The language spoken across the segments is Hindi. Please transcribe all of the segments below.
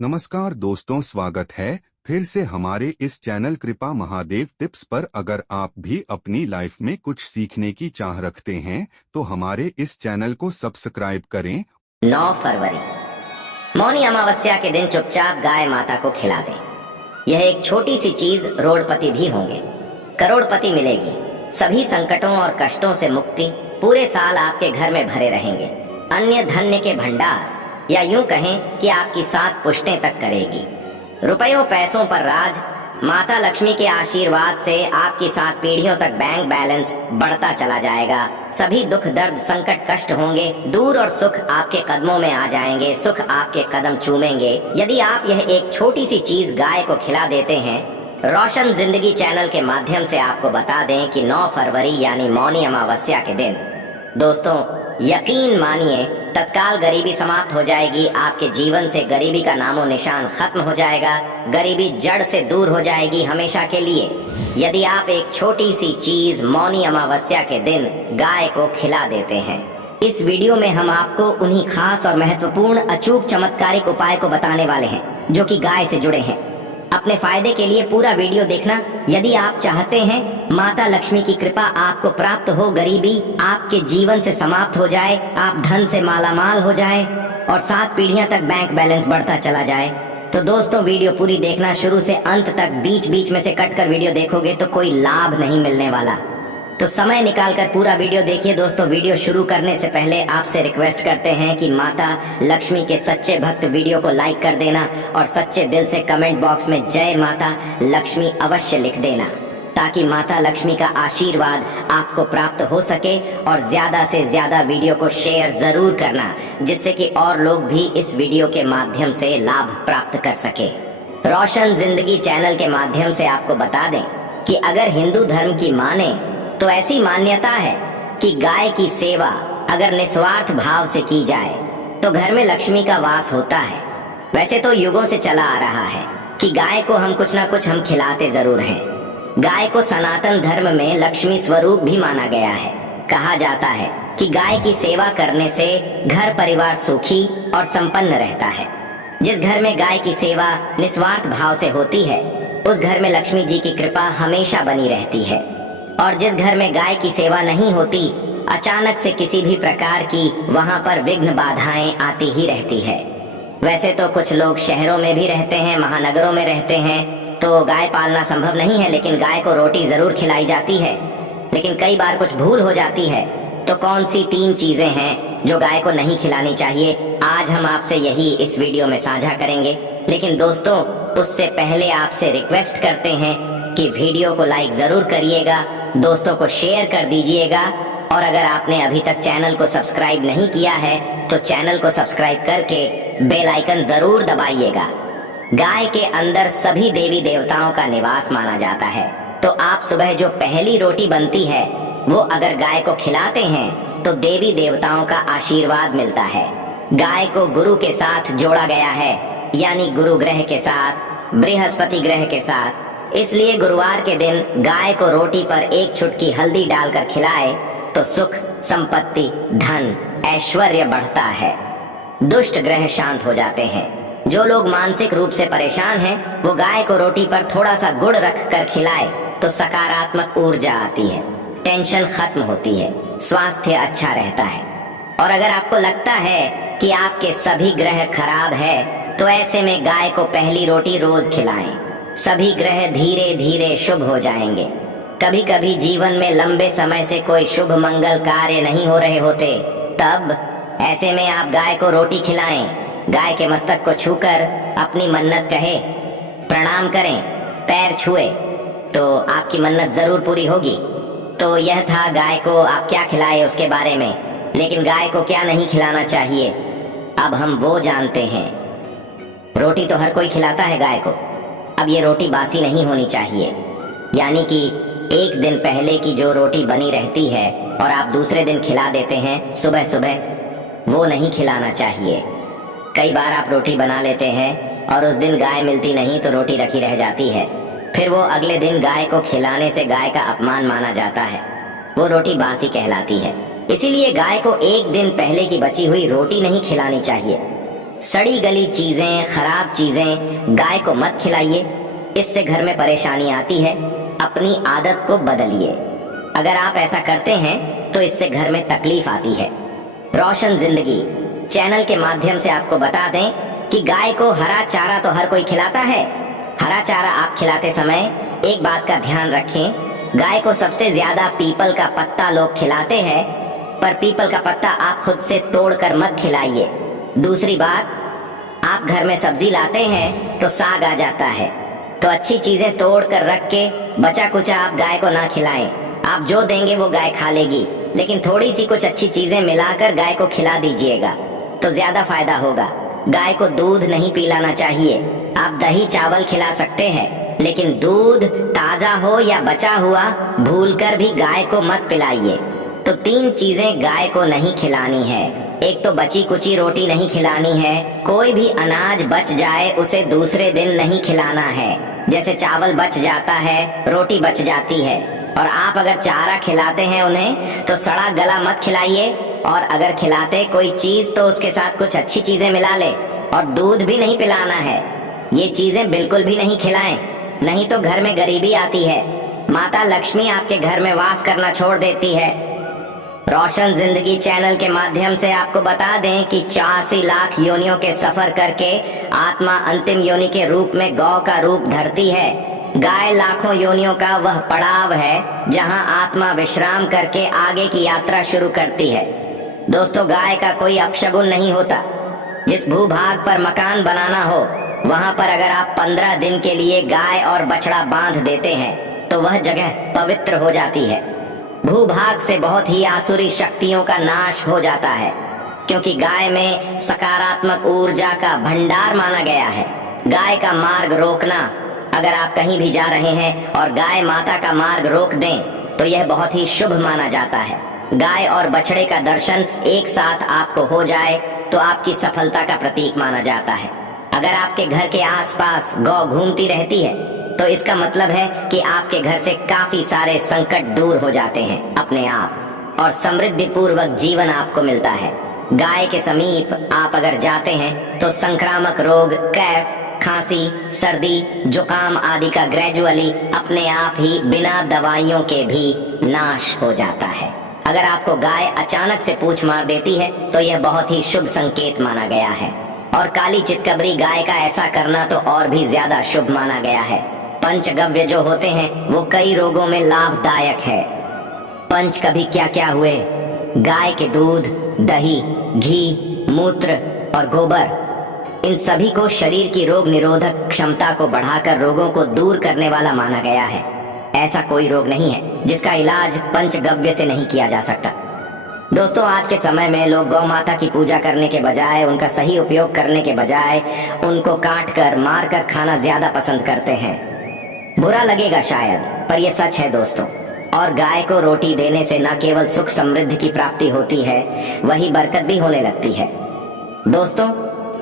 नमस्कार दोस्तों, स्वागत है फिर से हमारे इस चैनल कृपा महादेव टिप्स पर। अगर आप भी अपनी लाइफ में कुछ सीखने की चाह रखते हैं तो हमारे इस चैनल को सब्सक्राइब करें। 9 फरवरी मौनी अमावस्या के दिन चुपचाप गाय माता को खिला दें। यह एक छोटी सी चीज रोडपति भी होंगे, करोड़पति मिलेगी। सभी संकटों और कष्टों से मुक्ति, पूरे साल आपके घर में भरे रहेंगे। अन्य धन्य के भंडार, या यूं कहें कि आपकी 7 पुश्तें तक करेगी। रुपयों पैसों पर राज, माता लक्ष्मी के आशीर्वाद से आपकी 7 पीढ़ियों तक बैंक बैलेंस बढ़ता चला जाएगा। सभी दुख दर्द संकट कष्ट होंगे दूर और सुख आपके कदमों में आ जाएंगे। सुख आपके कदम चूमेंगे यदि आप यह एक छोटी सी चीज गाय को खिला देते हैं। रोशन जिंदगी चैनल के माध्यम से आपको बता दें कि 9 फरवरी यानी मौनी अमावस्या के दिन दोस्तों यकीन मानिए तत्काल गरीबी समाप्त हो जाएगी। आपके जीवन से गरीबी का नामो निशान खत्म हो जाएगा। गरीबी जड़ से दूर हो जाएगी हमेशा के लिए, यदि आप एक छोटी सी चीज मौनी अमावस्या के दिन गाय को खिला देते हैं। इस वीडियो में हम आपको उन्हीं खास और महत्वपूर्ण अचूक चमत्कारिक उपाय को बताने वाले हैं जो कि गाय से जुड़े हैं। अपने फायदे के लिए पूरा वीडियो देखना। यदि आप चाहते हैं माता लक्ष्मी की कृपा आपको प्राप्त हो, गरीबी आपके जीवन से समाप्त हो जाए, आप धन से मालामाल हो जाए और 7 पीढ़ियां तक बैंक बैलेंस बढ़ता चला जाए, तो दोस्तों वीडियो पूरी देखना शुरू से अंत तक। बीच बीच में से कटकर वीडियो देखोगे तो कोई लाभ नहीं मिलने वाला, तो समय निकालकर पूरा वीडियो देखिए। दोस्तों वीडियो शुरू करने से पहले आपसे रिक्वेस्ट करते हैं कि माता लक्ष्मी के सच्चे भक्त वीडियो को लाइक कर देना और सच्चे दिल से कमेंट बॉक्स में जय माता लक्ष्मी अवश्य लिख देना, ताकि माता लक्ष्मी का आशीर्वाद आपको प्राप्त हो सके। और ज्यादा से ज्यादा वीडियो को शेयर जरूर करना, जिससे कि और लोग भी इस वीडियो के माध्यम से लाभ प्राप्त कर सके। रोशन जिंदगी चैनल के माध्यम से आपको बता दें कि अगर हिंदू धर्म की माने तो ऐसी मान्यता है कि गाय की सेवा अगर निस्वार्थ भाव से की जाए तो घर में लक्ष्मी का वास होता है। वैसे तो युगों से चला आ रहा है कि गाय को हम कुछ ना कुछ हम खिलाते जरूर हैं। गाय को सनातन धर्म में लक्ष्मी स्वरूप भी माना गया है। कहा जाता है कि गाय की सेवा करने से घर परिवार सुखी और संपन्न रहता है। जिस घर में गाय की सेवा निस्वार्थ भाव से होती है उस घर में लक्ष्मी जी की कृपा हमेशा बनी रहती है। और जिस घर में गाय की सेवा नहीं होती, अचानक से किसी भी प्रकार की वहां पर विघ्न बाधाएं आती ही रहती है। वैसे तो कुछ लोग शहरों में भी रहते हैं, महानगरों में रहते हैं, तो गाय पालना संभव नहीं है, लेकिन गाय को रोटी जरूर खिलाई जाती है। लेकिन कई बार कुछ भूल हो जाती है, तो कौन सी 3 चीजें हैं जो गाय को नहीं खिलानी चाहिए, आज हम आपसे यही इस वीडियो में साझा करेंगे। लेकिन दोस्तों उससे पहले आपसे रिक्वेस्ट करते हैं कि वीडियो को लाइक जरूर करिएगा, दोस्तों को शेयर कर दीजिएगा, और अगर आपने अभी तक चैनल को सब्सक्राइब नहीं किया है तो चैनल को सब्सक्राइब करके बेल आइकन जरूर दबाइएगा। गाय के अंदर सभी देवी देवताओं का निवास माना जाता है, तो आप सुबह जो पहली रोटी बनती है वो अगर गाय को खिलाते हैं तो देवी देवताओं का आशीर्वाद मिलता है। गाय को गुरु के साथ जोड़ा गया है, यानी गुरु ग्रह के साथ, बृहस्पति ग्रह के साथ। इसलिए गुरुवार के दिन गाय को रोटी पर 1 चुटकी हल्दी डालकर खिलाए तो सुख संपत्ति धन ऐश्वर्य बढ़ता है, दुष्ट ग्रह शांत हो जाते हैं। जो लोग मानसिक रूप से परेशान हैं वो गाय को रोटी पर थोड़ा सा गुड़ रख कर खिलाए तो सकारात्मक ऊर्जा आती है, टेंशन खत्म होती है, स्वास्थ्य अच्छा रहता है। और अगर आपको लगता है कि आपके सभी ग्रह खराब है तो ऐसे में गाय को पहली रोटी रोज खिलाएं, सभी ग्रह धीरे धीरे शुभ हो जाएंगे। कभी कभी जीवन में लंबे समय से कोई शुभ मंगल कार्य नहीं हो रहे होते, तब ऐसे में आप गाय को रोटी खिलाएं, गाय के मस्तक को छूकर अपनी मन्नत कहे, प्रणाम करें, पैर छुए तो आपकी मन्नत जरूर पूरी होगी। तो यह था गाय को आप क्या खिलाए उसके बारे में। लेकिन गाय को क्या नहीं खिलाना चाहिए अब हम वो जानते हैं। रोटी तो हर कोई खिलाता है गाय को, अब ये रोटी बासी नहीं होनी चाहिए, यानी कि 1 दिन पहले की जो रोटी बनी रहती है और आप दूसरे दिन खिला देते हैं सुबह सुबह, वो नहीं खिलाना चाहिए। कई बार आप रोटी बना लेते हैं और उस दिन गाय मिलती नहीं तो रोटी रखी रह जाती है, फिर वो अगले दिन गाय को खिलाने से गाय का अपमान माना जाता है, वो रोटी बासी कहलाती है। इसीलिए गाय को 1 दिन पहले की बची हुई रोटी नहीं खिलानी चाहिए। सड़ी गली चीजें, खराब चीजें गाय को मत खिलाइए, इससे घर में परेशानी आती है। अपनी आदत को बदलिए। अगर आप ऐसा करते हैं तो इससे घर में तकलीफ आती है। रोशन जिंदगी चैनल के माध्यम से आपको बता दें कि गाय को हरा चारा तो हर कोई खिलाता है। हरा चारा आप खिलाते समय एक बात का ध्यान रखें, गाय को सबसे ज्यादा पीपल का पत्ता लोग खिलाते हैं, पर पीपल का पत्ता आप खुद से तोड़कर मत खिलाइए। दूसरी बात, आप घर में सब्जी लाते हैं तो साग आ जाता है, तो अच्छी चीजें तोड़ कर रख के बचा कुचा आप गाय को ना खिलाएं। आप जो देंगे वो गाय खा लेगी, लेकिन थोड़ी सी कुछ अच्छी चीजें मिलाकर गाय को खिला दीजिएगा तो ज्यादा फायदा होगा। गाय को दूध नहीं पिलाना चाहिए। आप दही चावल खिला सकते हैं, लेकिन दूध ताजा हो या बचा हुआ भूलकर भी गाय को मत पिलाइए। तो 3 चीजें गाय को नहीं खिलानी है। एक तो बची कुची रोटी नहीं खिलानी है। कोई भी अनाज बच जाए उसे दूसरे दिन नहीं खिलाना है। जैसे चावल बच जाता है, रोटी बच जाती है, और आप अगर चारा खिलाते हैं उन्हें तो सड़ा गला मत खिलाइए। और अगर खिलाते कोई चीज तो उसके साथ कुछ अच्छी चीजें मिला ले। और दूध भी नहीं पिलाना है। ये चीजें बिल्कुल भी नहीं खिलाएं, नहीं तो घर में गरीबी आती है। माता लक्ष्मी आपके घर में वास करना छोड़ देती है। रोशन जिंदगी चैनल के माध्यम से आपको बता दें कि 84 लाख योनियों के सफर करके आत्मा अंतिम योनि के रूप में गौ का रूप धरती है। गाय लाखों योनियों का वह पड़ाव है जहां आत्मा विश्राम करके आगे की यात्रा शुरू करती है। दोस्तों, गाय का कोई अपशगुन नहीं होता। जिस भूभाग पर मकान बनाना हो वहां पर अगर आप 15 दिन के लिए गाय और बछड़ा बांध देते हैं तो वह जगह पवित्र हो जाती है। भूभाग से बहुत ही आसुरी शक्तियों का नाश हो जाता है, क्योंकि गाय में सकारात्मक ऊर्जा का भंडार माना गया है। गाय का मार्ग रोकना, अगर आप कहीं भी जा रहे हैं और गाय माता का मार्ग रोक दें तो यह बहुत ही शुभ माना जाता है। गाय और बछड़े का दर्शन एक साथ आपको हो जाए तो आपकी सफलता का प्रतीक माना जाता है। अगर आपके घर के आसपास गौ घूमती रहती है तो इसका मतलब है कि आपके घर से काफी सारे संकट दूर हो जाते हैं अपने आप, और समृद्धि पूर्वक जीवन आपको मिलता है। गाय के समीप आप अगर जाते हैं तो संक्रामक रोग, कैफ, खांसी, सर्दी, जुकाम आदि का ग्रेजुअली अपने आप ही बिना दवाइयों के भी नाश हो जाता है। अगर आपको गाय अचानक से पूंछ मार देती है तो यह बहुत ही शुभ संकेत माना गया है, और काली चितकबरी गाय का ऐसा करना तो और भी ज्यादा शुभ माना गया है। पंचगव्य जो होते हैं वो कई रोगों में लाभदायक है। पंच कभी क्या क्या हुए, गाय के दूध, दही, घी, मूत्र और गोबर, इन सभी को शरीर की रोग निरोधक क्षमता को बढ़ाकर रोगों को दूर करने वाला माना गया है। ऐसा कोई रोग नहीं है जिसका इलाज पंचगव्य से नहीं किया जा सकता। दोस्तों, आज के समय में लोग गौ माता की पूजा करने के बजाय, उनका सही उपयोग करने के बजाय उनको काट कर, मार कर खाना ज्यादा पसंद करते हैं। बुरा लगेगा शायद, पर यह सच है दोस्तों। और गाय को रोटी देने से न केवल सुख समृद्धि की प्राप्ति होती है, वही बरकत भी होने लगती है। दोस्तों,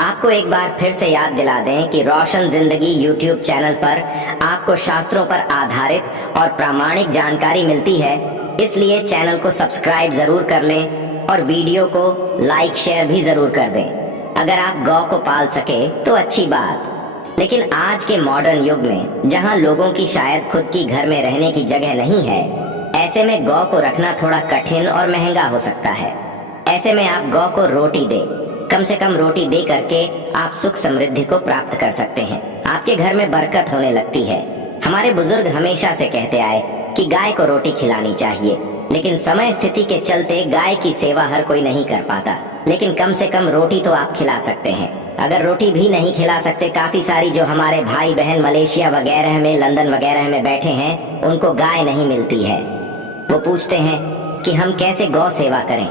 आपको एक बार फिर से याद दिला दें कि रोशन जिंदगी YouTube चैनल पर आपको शास्त्रों पर आधारित और प्रामाणिक जानकारी मिलती है, इसलिए चैनल को सब्सक्राइब जरूर कर लें और वीडियो को लाइक शेयर भी जरूर कर दें। अगर आप गौ को पाल सके तो अच्छी बात, लेकिन आज के मॉडर्न युग में जहां लोगों की शायद खुद की घर में रहने की जगह नहीं है, ऐसे में गौ को रखना थोड़ा कठिन और महंगा हो सकता है। ऐसे में आप गौ को रोटी दें। कम से कम रोटी दे करके आप सुख समृद्धि को प्राप्त कर सकते हैं। आपके घर में बरकत होने लगती है। हमारे बुजुर्ग हमेशा से कहते आए कि गाय को रोटी खिलानी चाहिए, लेकिन समय स्थिति के चलते गाय की सेवा हर कोई नहीं कर पाता। लेकिन कम से कम रोटी तो आप खिला सकते हैं। अगर रोटी भी नहीं खिला सकते, काफी सारी जो हमारे भाई बहन मलेशिया वगैरह में, लंदन वगैरह में बैठे हैं, उनको गाय नहीं मिलती है। वो पूछते हैं कि हम कैसे गौ सेवा करें।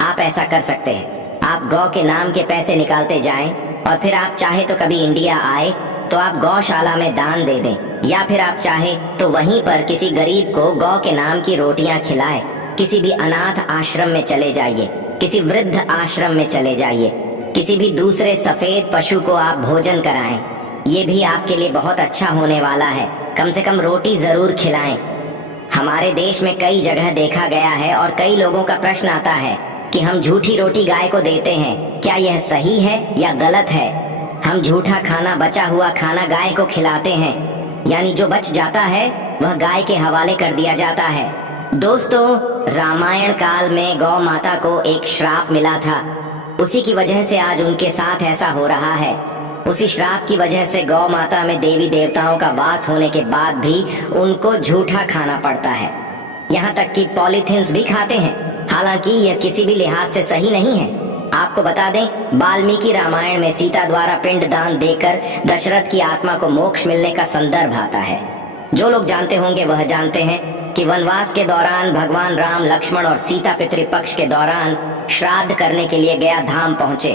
आप ऐसा कर सकते हैं, आप गौ के नाम के पैसे निकालते जाएं, और फिर आप चाहे तो कभी इंडिया आए तो आप गौशाला में दान दे दें, या फिर आप चाहे तो वहीं पर किसी गरीब को गौ के नाम की रोटियां खिलाएं। किसी भी अनाथ आश्रम में चले जाइए, किसी वृद्ध आश्रम में चले जाइए, किसी भी दूसरे सफेद पशु को आप भोजन कराएं। ये भी आपके लिए बहुत अच्छा होने वाला है। कम से कम रोटी जरूर खिलाएं। हमारे देश में कई जगह देखा गया है और कई लोगों का प्रश्न आता है कि हम झूठी रोटी गाय को देते हैं, क्या यह सही है या गलत है? हम झूठा खाना, बचा हुआ खाना गाय को खिलाते हैं, यानी जो बच जाता है वह गाय के हवाले कर दिया जाता है। दोस्तों, रामायण काल में गौ माता को एक श्राप मिला था। उसी की वजह से आज उनके साथ ऐसा हो रहा है। उसी श्राप की वजह से गौ माता में देवी देवताओं का वास होने के बाद भी उनको झूठा खाना पड़ता है। यहाँ तक कि पॉलीथिन्स भी खाते हैं, हालांकि यह किसी भी लिहाज से सही नहीं है। आपको बता दें, वाल्मीकि रामायण में सीता द्वारा पिंडदान देकर दशरथ की आत्मा को मोक्ष मिलने का संदर्भ आता है। जो लोग जानते होंगे वह जानते हैं कि वनवास के दौरान भगवान राम, लक्ष्मण और सीता पितृपक्ष के दौरान श्राद्ध करने के लिए गया धाम पहुंचे।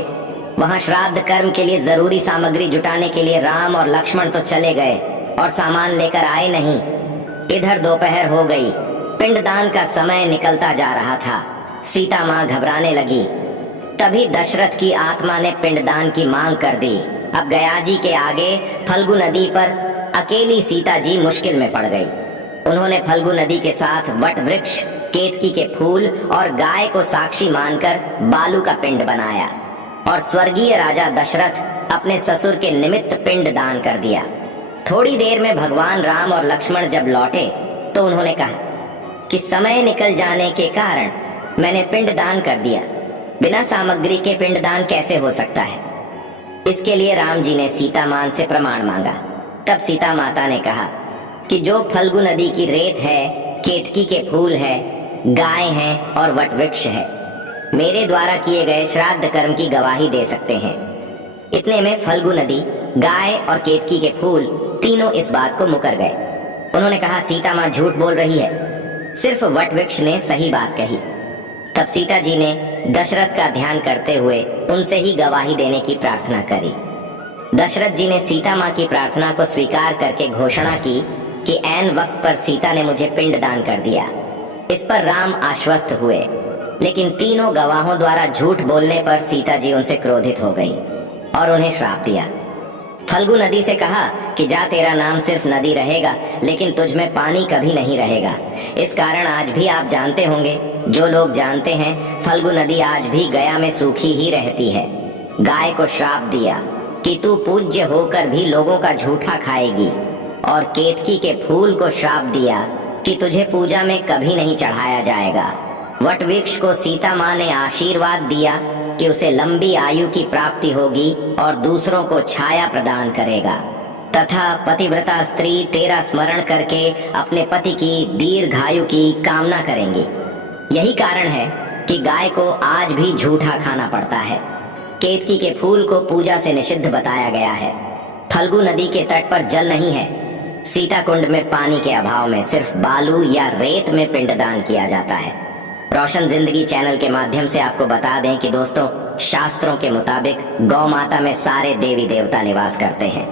वहां श्राद्ध कर्म के लिए जरूरी सामग्री जुटाने के लिए राम और लक्ष्मण तो चले गए और सामान लेकर आए नहीं। इधर दोपहर हो गई, पिंडदान का समय निकलता जा रहा था। सीता माँ घबराने लगी। तभी दशरथ की आत्मा ने पिंडदान की मांग कर दी। अब गया जी के आगे फल्गु नदी पर अकेली सीता जी मुश्किल में पड़ गई। उन्होंने फल्गु नदी के साथ वट वृक्ष, केतकी के फूल और गाय को साक्षी मानकर बालू का पिंड बनाया और स्वर्गीय राजा दशरथ अपने ससुर के निमित्त पिंड दान कर दिया। थोड़ी देर में भगवान राम और लक्ष्मण जब लौटे तो उन्होंने कहा कि समय निकल जाने के कारण मैंने पिंड दान कर दिया। बिना सामग्री के पिंड दान कैसे हो सकता है? इसके लिए राम जी ने सीता मां से प्रमाण मांगा। तब सीता माता ने कहा कि जो फल्गु नदी की रेत है, केतकी के फूल है, गाय हैं और वट वृक्ष है, मेरे द्वारा किए गए श्राद्ध कर्म की गवाही दे सकते हैं। इतने में फल्गु नदी, गाय और केतकी के फूल तीनों इस बात को मुकर गए। उन्होंने कहा, सीता माँ झूठ बोल रही है, सिर्फ वट वृक्ष ने सही बात कही। तब सीता जी ने दशरथ का ध्यान करते हुए उनसे ही गवाही देने की प्रार्थना करी। दशरथ जी ने सीता माँ की प्रार्थना को स्वीकार करके घोषणा की कि ऐन वक्त पर सीता ने मुझे पिंड दान कर दिया। इस पर राम आश्वस्त हुए, लेकिन तीनों गवाहों द्वारा झूठ बोलने पर सीता जी उनसे क्रोधित हो गई और उन्हें श्राप दिया। फल्गु नदी से कहा कि जा, तेरा नाम सिर्फ नदी रहेगा, लेकिन तुझ में पानी कभी नहीं रहेगा। इस कारण आज भी आप जानते होंगे, जो लोग जानते हैं, फल्गु नदी आज भी गया में सूखी ही रहती है। गाय को श्राप दिया कि तू पूज्य होकर भी लोगों का झूठा खाएगी, और केतकी के फूल को श्राप दिया कि तुझे पूजा में कभी नहीं चढ़ाया जाएगा। वट वृक्ष को सीता माँ ने आशीर्वाद दिया कि उसे लंबी आयु की प्राप्ति होगी और दूसरों को छाया प्रदान करेगा, तथा पतिव्रता स्त्री तेरा स्मरण करके अपने पति की दीर्घायु की कामना करेंगी। यही कारण है कि गाय को आज भी झूठा खाना पड़ता है। केतकी के फूल को पूजा से निषिद्ध बताया गया है। फल्गु नदी के तट पर जल नहीं है। सीता कुंड में पानी के अभाव में सिर्फ बालू या रेत में पिंडदान किया जाता है। रोशन जिंदगी चैनल के माध्यम से आपको बता दें कि दोस्तों, शास्त्रों के मुताबिक गौ माता में सारे देवी देवता निवास करते हैं।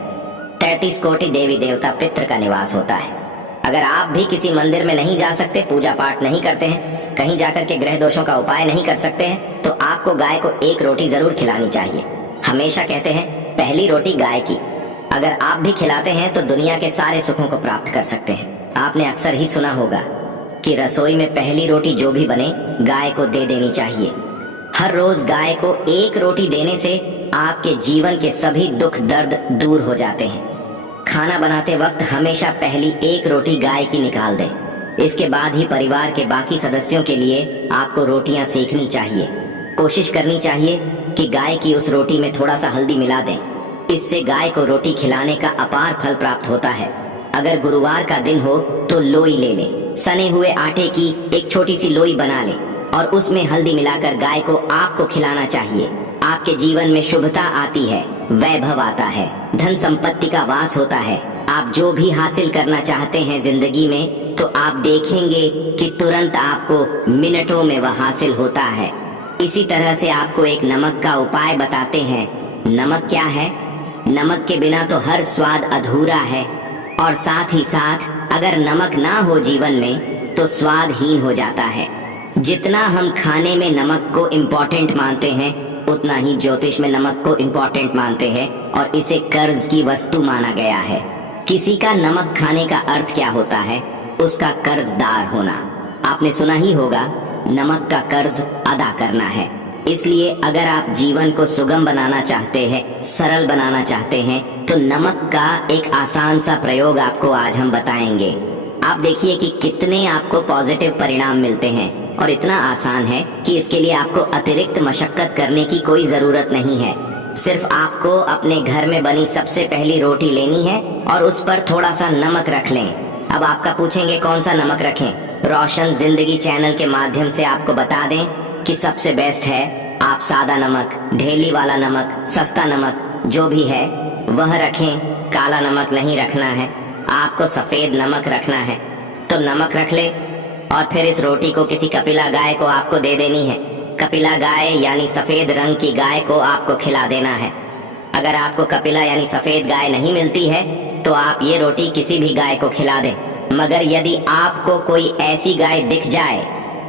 33 कोटि देवी देवता पितृ का निवास होता है। अगर आप भी किसी मंदिर में नहीं जा सकते, पूजा पाठ नहीं करते हैं, कहीं जाकर के ग्रह दोषों का उपाय नहीं कर सकते हैं, तो आपको गाय को एक रोटी जरूर खिलानी चाहिए। हमेशा कहते हैं पहली रोटी गाय की। अगर आप भी खिलाते हैं तो दुनिया के सारे सुखों को प्राप्त कर सकते हैं। आपने अक्सर ही सुना होगा कि रसोई में पहली रोटी जो भी बने गाय को दे देनी चाहिए। हर रोज गाय को एक रोटी देने से आपके जीवन के सभी दुख दर्द दूर हो जाते हैं। खाना बनाते वक्त हमेशा पहली एक रोटी गाय की निकाल दें। इसके बाद ही परिवार के बाकी सदस्यों के लिए आपको रोटियां सेकनी चाहिए। कोशिश करनी चाहिए कि गाय की उस रोटी में थोड़ा सा हल्दी मिला दें। इससे गाय को रोटी खिलाने का अपार फल प्राप्त होता है। अगर गुरुवार का दिन हो तो लोई ले लें। सने हुए आटे की एक छोटी सी लोई बना लें और उसमें हल्दी मिलाकर गाय को आपको खिलाना चाहिए। आपके जीवन में शुभता आती है, वैभव आता है, धन संपत्ति का वास होता है। आप जो भी हासिल करना चाहते हैं जिंदगी में, तो आप देखेंगे कि तुरंत आपको मिनटों में वह हासिल होता है। इसी तरह से आपको एक नमक का उपाय बताते हैं। नमक क्या है? नमक के बिना तो हर स्वाद अधूरा है, और साथ ही साथ अगर नमक ना हो जीवन में तो स्वादहीन हो जाता है। जितना हम खाने में नमक को इम्पोर्टेंट मानते हैं, उतना ही ज्योतिष में नमक को इम्पोर्टेंट मानते हैं और इसे कर्ज की वस्तु माना गया है। किसी का नमक खाने का अर्थ क्या होता है? उसका कर्जदार होना। आपने सुना ही होगा, नमक का कर्ज अदा करना है। इसलिए अगर आप जीवन को सुगम बनाना चाहते हैं, सरल बनाना चाहते हैं, तो नमक का एक आसान सा प्रयोग आपको आज हम बताएंगे। आप देखिए कि कितने आपको पॉजिटिव परिणाम मिलते हैं और इतना आसान है कि इसके लिए आपको अतिरिक्त मशक्कत करने की कोई जरूरत नहीं है। सिर्फ आपको अपने घर में बनी सबसे पहली रोटी लेनी है और उस पर थोड़ा सा नमक रख लें। अब आपका पूछेंगे कौन सा नमक रखें? रोशन जिंदगी चैनल के माध्यम से आपको बता दें कि सबसे बेस्ट है आप सादा नमक, ढेली वाला नमक, सस्ता नमक जो भी है वह रखें। काला नमक नहीं रखना है, आपको सफेद नमक रखना है। तो नमक रख ले और फिर इस रोटी को किसी कपिला गाय को आपको दे देनी है। कपिला गाय यानी सफेद रंग की गाय को आपको खिला देना है। अगर आपको कपिला यानी सफेद गाय नहीं मिलती है तो आप ये रोटी किसी भी गाय को खिला दें। मगर यदि आपको कोई ऐसी गाय दिख जाए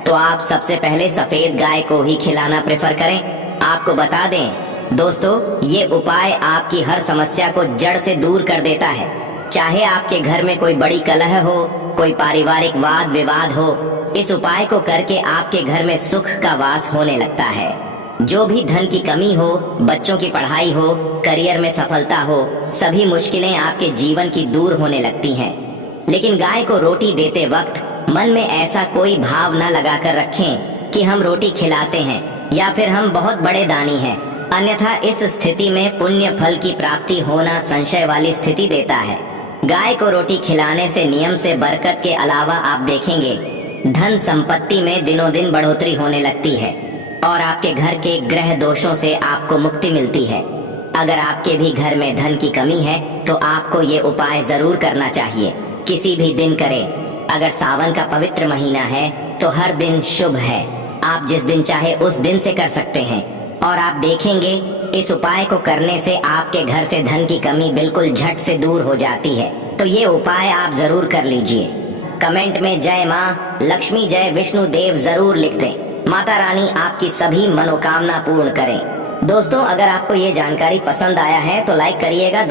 तो आप सबसे पहले सफेद गाय को ही खिलाना प्रेफर करें। आपको बता दें दोस्तों, ये उपाय आपकी हर समस्या को जड़ से दूर कर देता है। चाहे आपके घर में कोई बड़ी कलह हो, कोई पारिवारिक वाद विवाद हो, इस उपाय को करके आपके घर में सुख का वास होने लगता है। जो भी धन की कमी हो, बच्चों की पढ़ाई हो, करियर में सफलता हो, सभी मुश्किलें आपके जीवन की दूर होने लगती हैं। लेकिन गाय को रोटी देते वक्त मन में ऐसा कोई भाव न लगाकर रखें कि हम रोटी खिलाते हैं या फिर हम बहुत बड़े दानी हैं। अन्यथा इस स्थिति में पुण्य फल की प्राप्ति होना संशय वाली स्थिति देता है। गाय को रोटी खिलाने से नियम से बरकत के अलावा आप देखेंगे धन संपत्ति में दिनों दिन बढ़ोतरी होने लगती है और आपके घर के ग्रह दोषों से आपको मुक्ति मिलती है। अगर आपके भी घर में धन की कमी है तो आपको ये उपाय जरूर करना चाहिए। किसी भी दिन करें। अगर सावन का पवित्र महीना है तो हर दिन शुभ है। आप जिस दिन चाहे उस दिन से कर सकते हैं और आप देखेंगे इस उपाय को करने से आपके घर से धन की कमी बिल्कुल झट से दूर हो जाती है। तो ये उपाय आप जरूर कर लीजिए। कमेंट में जय माँ लक्ष्मी, जय विष्णु देव जरूर लिख दें। माता रानी आपकी सभी मनोकामना पूर्ण करें। दोस्तों, अगर आपको ये जानकारी पसंद आया है तो लाइक करिएगा।